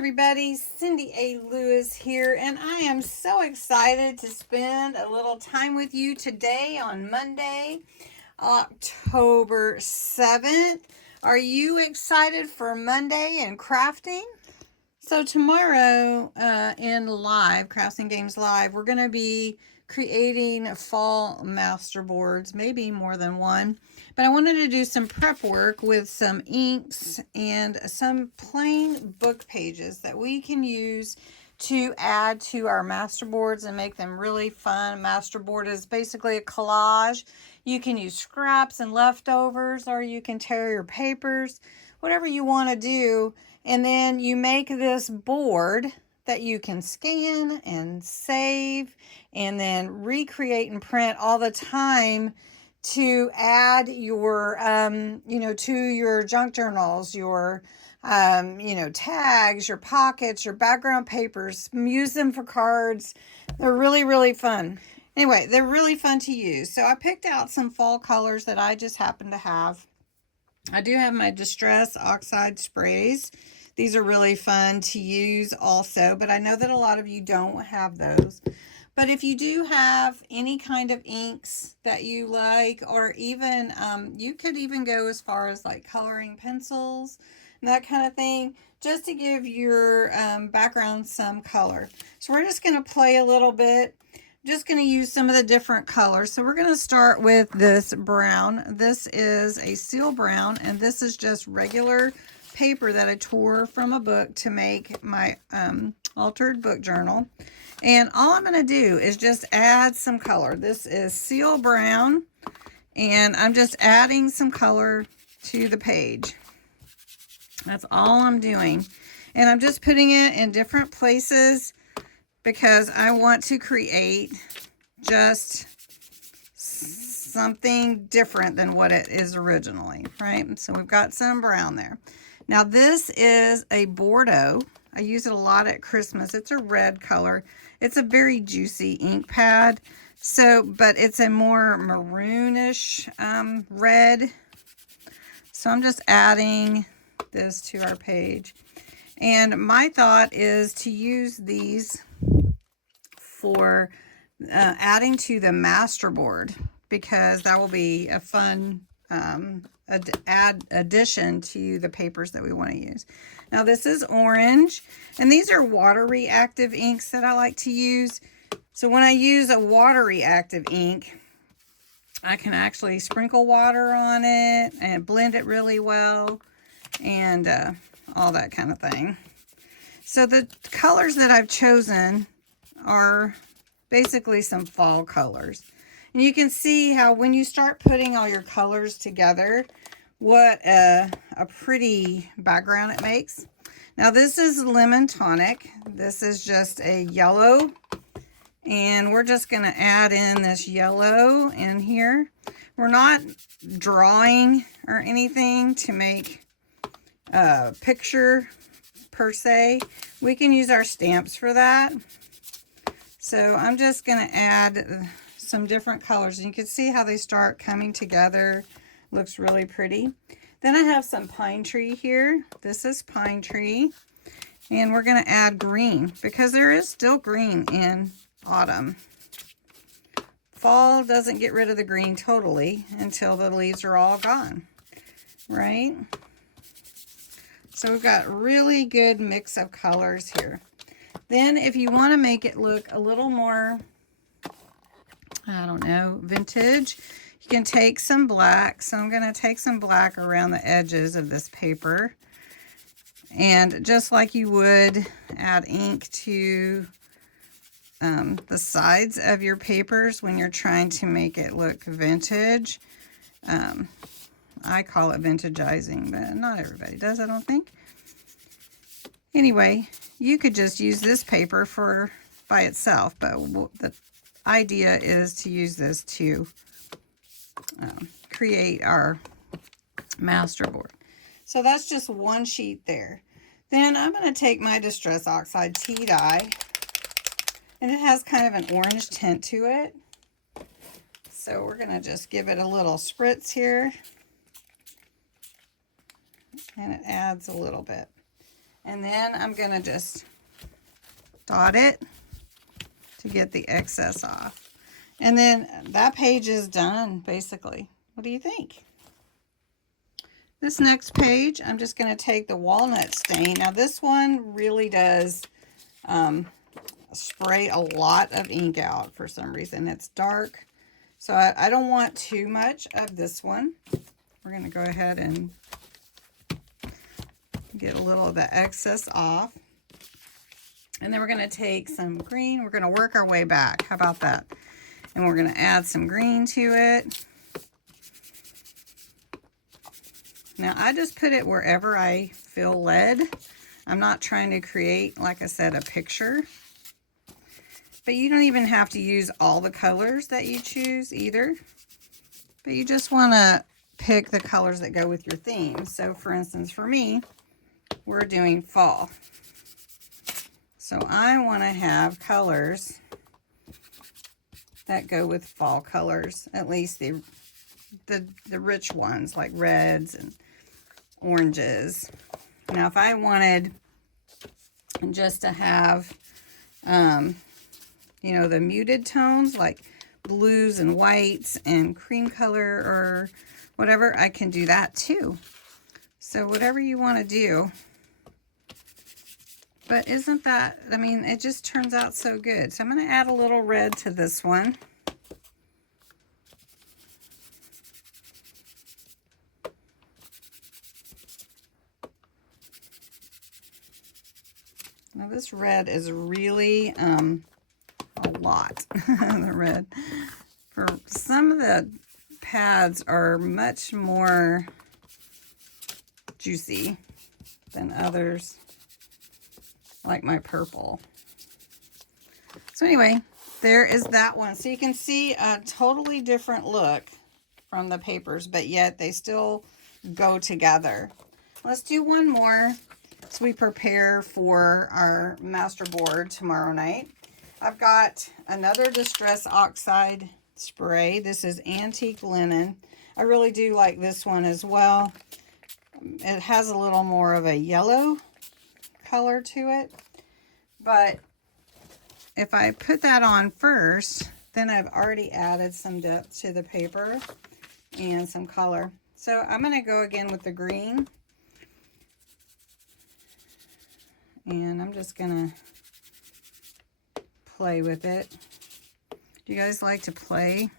everybody, Cindy A. Lewis here, and I am so excited to spend a little time with you today on Monday, October 7th. Are you excited for Monday and crafting? So tomorrow in live, Crafts and Games Live, we're going to be creating fall masterboards, maybe more than one. But I wanted to do some prep work with some inks and some plain book pages that we can use to add to our masterboards and make them really fun. Masterboard is basically a collage. You can use scraps and leftovers, or you can tear your papers, whatever you want to do. And then you make this board that you can scan and save and then recreate and print all the time to add your, to your junk journals, your, tags, your pockets, your background papers. Use them for cards. They're really, really fun. Anyway, they're really fun to use. So I picked out some fall colors that I just happen to have. I do have my Distress Oxide sprays. These are really fun to use also, but I know that a lot of you don't have those. But if you do have any kind of inks that you like, or even, you could even go as far as like coloring pencils and that kind of thing, just to give your background some color. So we're just going to play a little bit. Just going to use some of the different colors. So we're going to start with this brown. This is a seal brown, and this is just regular paper that I tore from a book to make my altered book journal. And all I'm going to do is just add some color. This is seal brown, and I'm just adding some color to the page. That's all I'm doing. And I'm just putting it in different places because I want to create just something different than what it is originally, right? So we've got some brown there. Now this is a Bordeaux. I use it a lot at Christmas. It's a red color. It's a very juicy ink pad. So, but it's a more maroonish red. So I'm just adding this to our page. And my thought is to use these for adding to the Masterboard, because that will be a fun addition to the papers that we want to use. Now this is orange, and these are water reactive inks that I like to use. So when I use a water reactive ink, I can actually sprinkle water on it and blend it really well and all that kind of thing. So the colors that I've chosen are basically some fall colors. And you can see how when you start putting all your colors together, what a pretty background it makes. Now this is Lemon Tonic. This is just a yellow. And we're just going to add in this yellow in here. We're not drawing or anything to make a picture per se. We can use our stamps for that. So I'm just going to add some different colors. And you can see how they start coming together. Looks really pretty. Then I have some pine tree here. This is pine tree. And we're going to add green because there is still green in autumn. Fall doesn't get rid of the green totally until the leaves are all gone, right? So we've got a really good mix of colors here. Then if you want to make it look a little more, I don't know, vintage, you can take some black. So I'm going to take some black around the edges of this paper. And just like you would add ink to the sides of your papers when you're trying to make it look vintage. I call it vintageizing, but not everybody does, I don't think. Anyway, you could just use this paper by itself, but the idea is to use this to create our Masterboard. So that's just one sheet there. Then I'm going to take my Distress Oxide tea dye, and it has kind of an orange tint to it. So we're going to just give it a little spritz here, and it adds a little bit. And then I'm going to just dot it to get the excess off. And then that page is done, basically. What do you think? This next page, I'm just going to take the walnut stain. Now this one really does spray a lot of ink out for some reason. It's dark, so I don't want too much of this one. We're going to go ahead and get a little of the excess off. And then we're going to take some green. We're going to work our way back. How about that? And we're going to add some green to it. Now, I just put it wherever I feel led. I'm not trying to create, like I said, a picture. But you don't even have to use all the colors that you choose either. But you just want to pick the colors that go with your theme. So, for instance, for me, we're doing fall. So I want to have colors that go with fall colors, at least the rich ones like reds and oranges. Now if I wanted just to have you know, the muted tones like blues and whites and cream color or whatever, I can do that too. So whatever you want to do. But isn't that, I mean, it just turns out so good. So I'm going to add a little red to this one. Now this red is really a lot, the red. For some of the pads are much more juicy than others, like my purple. So anyway, there is that one. So you can see a totally different look from the papers, but yet they still go together. Let's do one more as we prepare for our Masterboard tomorrow night. I've got another Distress Oxide spray. This is Antique Linen. I really do like this one as well. It has a little more of a yellow color to it, but if I put that on first, then I've already added some depth to the paper and some color. So I'm going to go again with the green, and I'm just going to play with it. Do you guys like to play?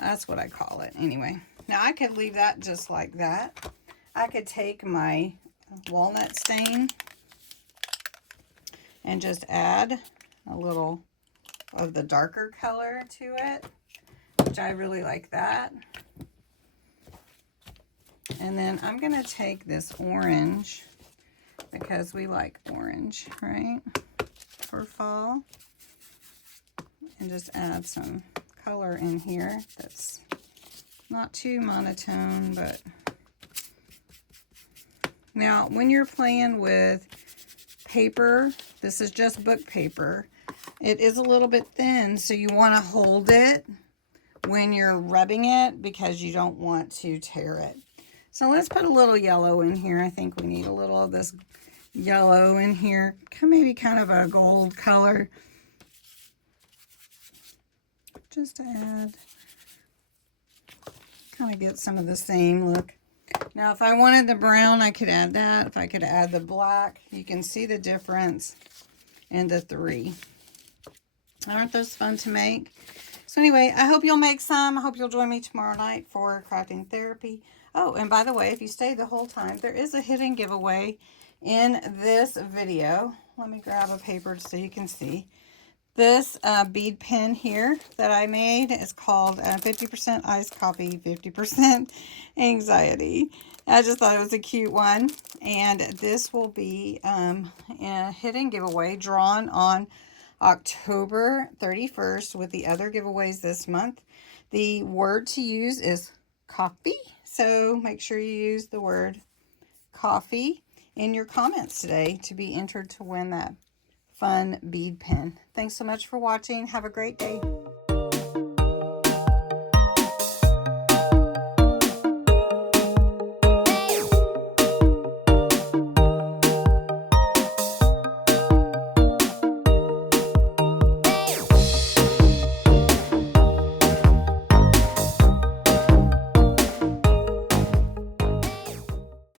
That's what I call it anyway. Now I could leave that just like that. I could take my walnut stain and just add a little of the darker color to it, which I really like that. And then I'm going to take this orange, because we like orange, right, for fall, and just add some color in here that's not too monotone. But now when you're playing with paper, this is just book paper, it is a little bit thin, so you want to hold it when you're rubbing it because you don't want to tear it. So let's put a little yellow in here. I think we need a little of this yellow in here, maybe kind of a gold color, just to add, kind of get some of the same look. Now if I wanted the brown, I could add that. If I could add the black, you can see the difference in the three. Aren't those fun to make? So anyway, I hope you'll make some. I hope you'll join me tomorrow night for crafting therapy. Oh, and by the way, if you stay the whole time, there is a hidden giveaway in this video. Let me grab a paper so you can see. This bead pen here that I made is called 50% Iced Coffee, 50% Anxiety. I just thought it was a cute one. And this will be a hidden giveaway drawn on October 31st with the other giveaways this month. The word to use is coffee. So make sure you use the word coffee in your comments today to be entered to win that fun bead pen. Thanks so much for watching. Have a great day.